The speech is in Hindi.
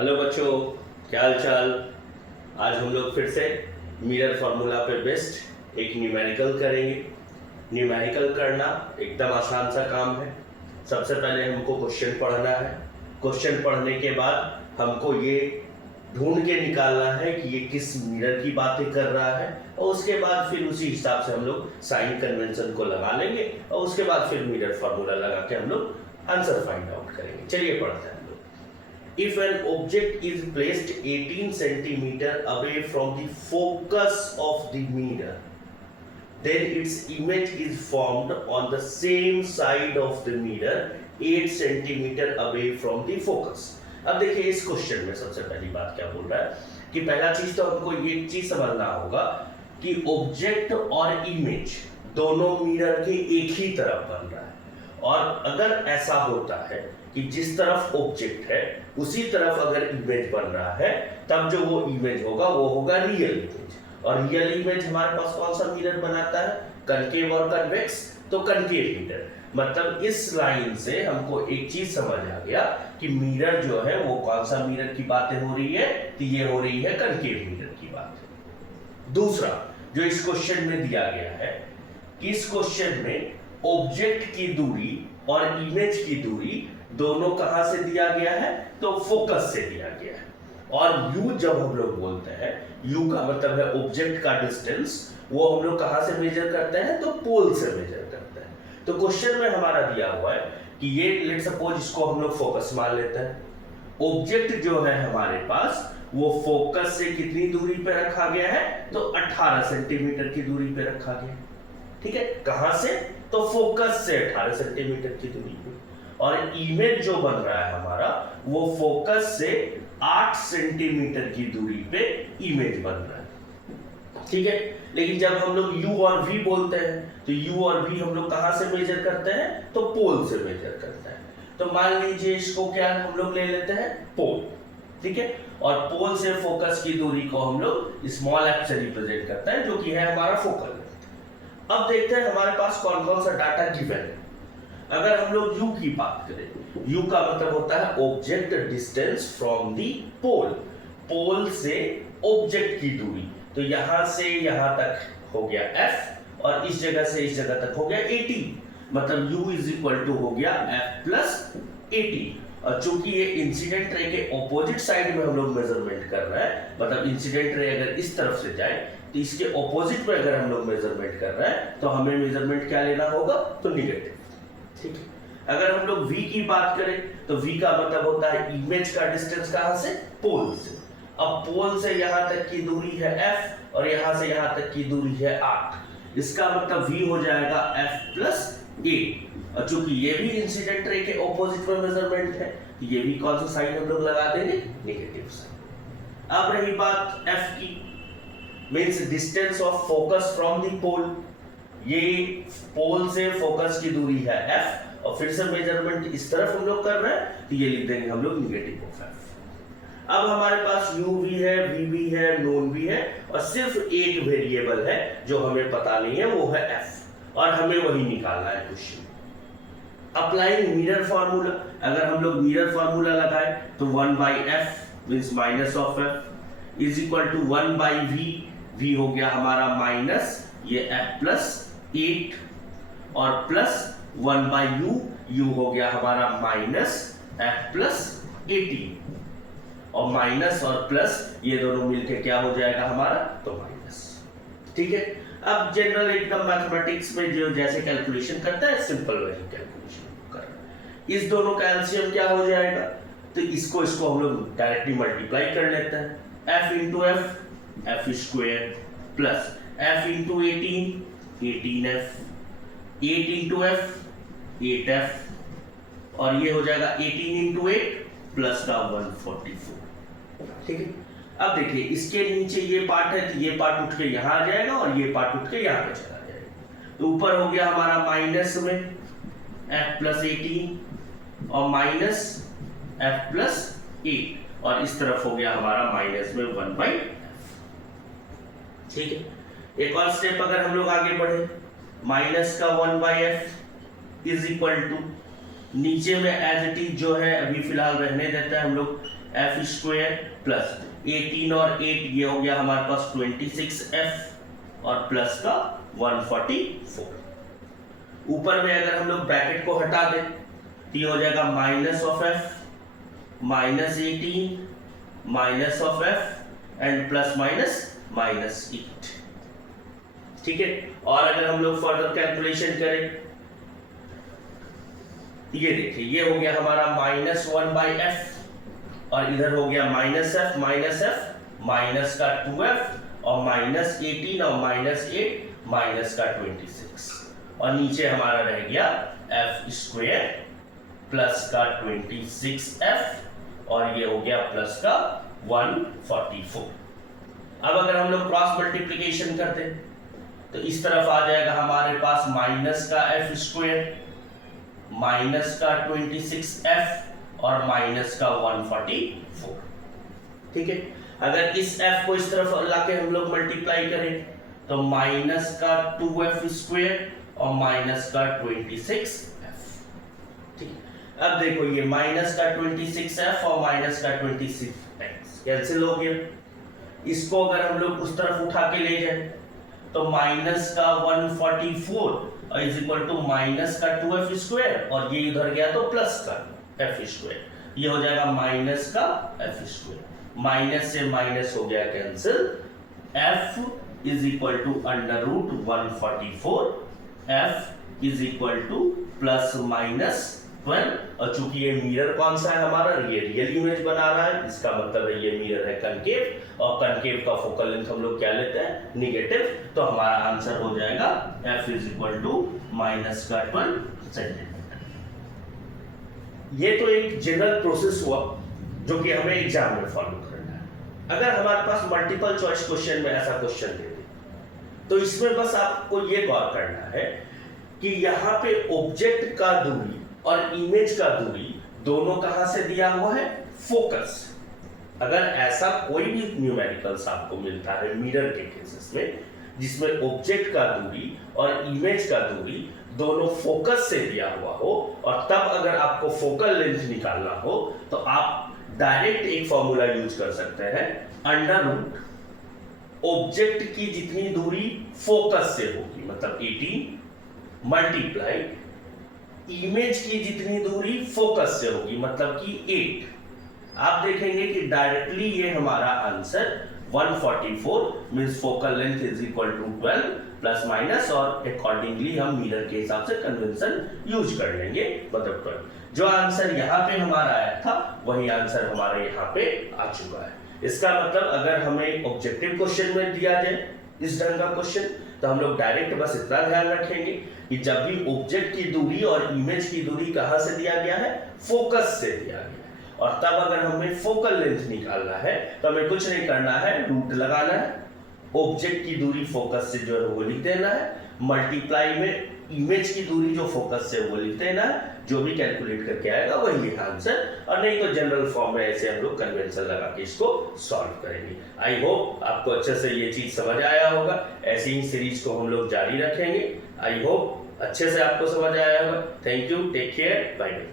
हेलो बच्चों, क्या हाल चाल। आज हम लोग फिर से मिरर फार्मूला पे बेस्ड एक न्यूमेरिकल करेंगे। न्यूमेरिकल करना एकदम आसान सा काम है। सबसे पहले हमको क्वेश्चन पढ़ना है। क्वेश्चन पढ़ने के बाद हमको ये ढूंढ के निकालना है कि ये किस मिरर की बातें कर रहा है, और उसके बाद फिर उसी हिसाब से हम लोग साइन कन्वेंशन को लगा लेंगे, और उसके बाद फिर मिरर फार्मूला लगा के हम लोग आंसर फाइंड आउट करेंगे। चलिए पढ़ते हैं। If an object is placed 18 centimeter away from the focus of the mirror, then its image is formed on the same side of the mirror 8 centimeter away from the focus. अब देखिए इस क्वेश्चन में सबसे पहली बात क्या बोल रहा है कि पहला चीज तो हमको ये चीज समझना होगा कि ऑब्जेक्ट और इमेज दोनों मिरर के एक ही तरफ बन रहा है, और अगर ऐसा होता है कि जिस तरफ ऑब्जेक्ट है उसी तरफ अगर इमेज बन रहा है, तब जो वो इमेज होगा वो होगा रियल इमेज। और रियल इमेज हमारे पास कौन सा मिरर बनाता है? कनकेव और कन्वेक्स। तो कनकेव मिरर, मतलब इस लाइन से हमको एक चीज समझ आ गया कि मिरर जो है वो कौन सा मिरर की बातें हो रही है, तो ये हो रही है कनकेव मिरर की बात। दूसरा जो इस क्वेश्चन में दिया गया है कि इस क्वेश्चन में ऑब्जेक्ट की दूरी और इमेज की दूरी दोनों कहां से दिया गया है? तो फोकस से दिया गया है। और u जब हम लोग बोलते हैं, u का मतलब है ऑब्जेक्ट का डिस्टेंस, वो हम लोग कहां से मेजर करते हैं? तो पोल से मेजर करते हैं। तो क्वेश्चन में हमारा दिया हुआ है कि ये लेट सपोज इसको हम लोग फोकस मान लेते हैं। ऑब्जेक्ट जो है हमारे पास वो फोकस से कितनी दूरी पे रखा गया है? तो 18 सेंटीमीटर की दूरी पे रखा गया। ठीक है, कहां से? तो फोकस से 18 सेंटीमीटर की दूरी पे। और इमेज जो बन रहा है हमारा वो फोकस से 8 सेंटीमीटर की दूरी पे इमेज बन रहा है। ठीक है, लेकिन जब हम लोग u और v बोलते हैं तो u और v हम लोग कहां से मेजर करते हैं? तो पोल से मेजर करते हैं। तो मान लीजिए इसको क्या हम लोग ले लेते हैं? पोल। ठीक है, और पोल से फोकस की दूरी को हम लोग स्मॉल f से रिप्रेजेंट करते हैं, जो कि है हमारा फोकल लेंथ। अब देखते हैं हमारे पास कौन कौन सा डाटा गिवन है। अगर हम लोग u की बात करें, u का मतलब होता है ऑब्जेक्ट डिस्टेंस फ्रॉम दी पोल। पोल से ऑब्जेक्ट की दूरी, तो यहां से यहां तक हो गया f, और इस जगह से इस जगह तक हो गया 80, मतलब u इज इक्वल टू हो गया f प्लस 80। और चूंकि ये इंसिडेंट रे के ऑपोजिट साइड में हम लोग मेजरमेंट कर रहे हैं, मतलब इंसिडेंट रे अगर इस तरफ से जाए तो इसके ऑपोजिट में अगर हम लोग मेजरमेंट कर रहे हैं, तो हमें मेजरमेंट क्या लेना होगा? तो निगेटिव। ठीक है, अगर हम लोग v की बात करें तो v का मतलब होता है इमेज का डिस्टेंस कहां से? पोल से। अब पोल से यहां तक की दूरी है f, और यहां से यहां तक की दूरी है 8। इसका मतलब v हो जाएगा f प्लस 8। और चूंकि ये भी इंसिडेंट रे के ऑपोजिट में मेजरमेंट है, तो ये भी कौन सा साइन हम लोग लगा देंगे? Negative sign. अब रही बात f की, means distance of focus from the pole. ये पोल से फोकस की दूरी है f, और फिर से मेजरमेंट इस तरफ हम लोग कर रहे हैं, तो ये लिख देंगे हम लोग नेगेटिव ऑफ f। अब हमारे पास u भी है, v भी है, नोन भी है, और सिर्फ एक वेरिएबल है जो हमें पता नहीं है, वो है f, और हमें वही निकालना है क्वेश्चन। अप्लाइंग मिरर फार्मूला, अगर हम लोग मिरर फार्मूला लगाए तो 1/f means minus of f is equal to 1/v। v हो गया हमारा माइनस ये f प्लस 8, और प्लस 1/u, u हो गया हमारा माइनस f प्लस 18, और माइनस और प्लस ये दोनों मिलके क्या हो जाएगा हमारा? तो माइनस। ठीक है, अब जनरल एकदम मैथमेटिक्स में जो जैसे कैलकुलेशन करता है, सिंपल वैल्यू कैलकुलेशन कर रहा है। इस दोनों का एलसीएम क्या हो जाएगा? तो इसको हम लोग डायरेक्टली मल्टीप्लाई कर लेते हैं। f into f, f square, plus f into 18, 18f, 8 into f, 8f, और ये हो जाएगा 18 इंटू 8 प्लस का 144। ठीक है, अब देखिए इसके नीचे ये पार्ट है, तो ये पार्ट उठ के यहाँ आ जाएगा, और ये पार्ट उठ के यहाँ पे चला जाएगा। तो ऊपर हो गया हमारा माइनस में f प्लस 18, और माइनस f प्लस 8, और इस तरफ हो गया हमारा माइनस में 1/f। ठीक है, एक और स्टेप अगर हम लोग आगे बढ़े, माइनस का 1/f इज इक्वल टू, नीचे में एज इट इज जो है अभी फिलहाल रहने देते हैं हम लोग, एफ स्क्वायर प्लस 18 और 8 ये हो गया हमारे पास 26f और प्लस का 144। ऊपर में अगर हम लोग ब्रैकेट को हटा दें तो ये हो जाएगा minus of F minus 18 minus of F and plus minus minus 8। ठीक है, और अगर हम लोग फर्दर कैलकुलेशन करें, ये देखिए ये हो गया हमारा -1/f और इधर हो गया -f माइनस का 2f और -18 और -8 माइनस का 26 और नीचे हमारा रह गया f स्क्वायर प्लस का 26f और ये हो गया प्लस का 144। अब अगर हम लोग क्रॉस मल्टीप्लिकेशन करते तो इस तरफ आ जाएगा हमारे पास माइनस का f स्क्वायर माइनस का 26f और माइनस का 144। ठीक है, अगर इस f को इस तरफ लाके हम लोग मल्टीप्लाई करें तो माइनस का 2f स्क्वायर और माइनस का 26f। ठीक, अब देखो ये माइनस का 26f और माइनस का 26x कैंसिल हो गया। इसको अगर हम लोग उस तरफ उठा के ले जाए तो माइनस का 144 इज इक्वल टू माइनस का 2f स्क्वायर और ये इधर गया तो प्लस का f स्क्वायर, ये हो जाएगा माइनस का f स्क्वायर, माइनस से माइनस हो गया cancel, f is equal to under root 144, f is equal to plus minus 12 और चूंकि ये मिरर कौन सा है हमारा, ये रियल इमेज बना रहा है, इसका मतलब है ये मिरर है कनकेव और कनकेव का फोकल लेंथ हम लोग क्या लेते हैं निगेटिव, तो हमारा आंसर हो जाएगा f is equal to minus का 12 सेंटीमीटर। ये तो एक जनरल प्रोसेस हुआ जो कि हमें एग्जाम में फॉलो करना है। अगर हमारे पास मल्टीपल चॉइस क्वेश्चन में ऐसा क्वेश्चन दे दे तो इसमें बस आपको ये गौर करना है कि यहाँ पे ऑब्जेक्ट का दूरी और इमेज का दूरी दोनों कहां से दिया हुआ है, फोकस। अगर ऐसा कोई भी न्यूमेरिकल्स आपको मिलता है मिरर के केसेस में जिसमें ऑब्जेक्ट का दूरी और इमेज का दूरी दोनों फोकस से दिया हुआ हो और तब अगर आपको फोकल लेंथ निकालना हो तो आप डायरेक्ट एक फॉर्मूला यूज कर सकते हैं, अंडर रूट ऑब्जेक्ट की जितनी दूरी फोकस से होगी मतलब 18 मल्टीप्लाई इमेज की जितनी दूरी फोकस से होगी मतलब कि 8। आप देखेंगे कि डायरेक्टली ये हमारा answer 144 means focal length is equal to 12 plus minus और अकॉर्डिंगली हम मिरर के हिसाब से कन्वेंशन यूज कर लेंगे मतलब 12। जो आंसर यहाँ पे हमारा आया था वही आंसर हमारे यहाँ पे आ चुका है। इसका मतलब अगर हमें ऑब्जेक्टिव क्वेश्चन में दिया जाए इस ढंग का क्वेश्चन तो हम लोग डायरेक्ट बस इतना ध्यान रखेंगे कि जब भी ऑब्जेक्ट की दूरी और इमेज की दूरी कहां से दिया गया है, फोकस से दिया गया है और तब अगर हमें फोकल लेंथ निकालना है तो हमें कुछ नहीं करना है, रूट लगाना है, ऑब्जेक्ट की दूरी फोकस से जो है वो लिख देना है, मल्टीप्लाई में इमेज की दूरी जो फोकस से वो लिख देना है, जो भी कैलकुलेट करके आएगा वही है आंसर, और नहीं तो जनरल फॉर्म में ऐसे हम लोग कन्वेंशन लगा के इसको सॉल्व करेंगे। आई होप आपको अच्छे से ये चीज समझ आया होगा। ऐसी ही सीरीज को हम लोग जारी रखेंगे। आई होप अच्छे से आपको समझ आया होगा। Thank you, take care, bye bye.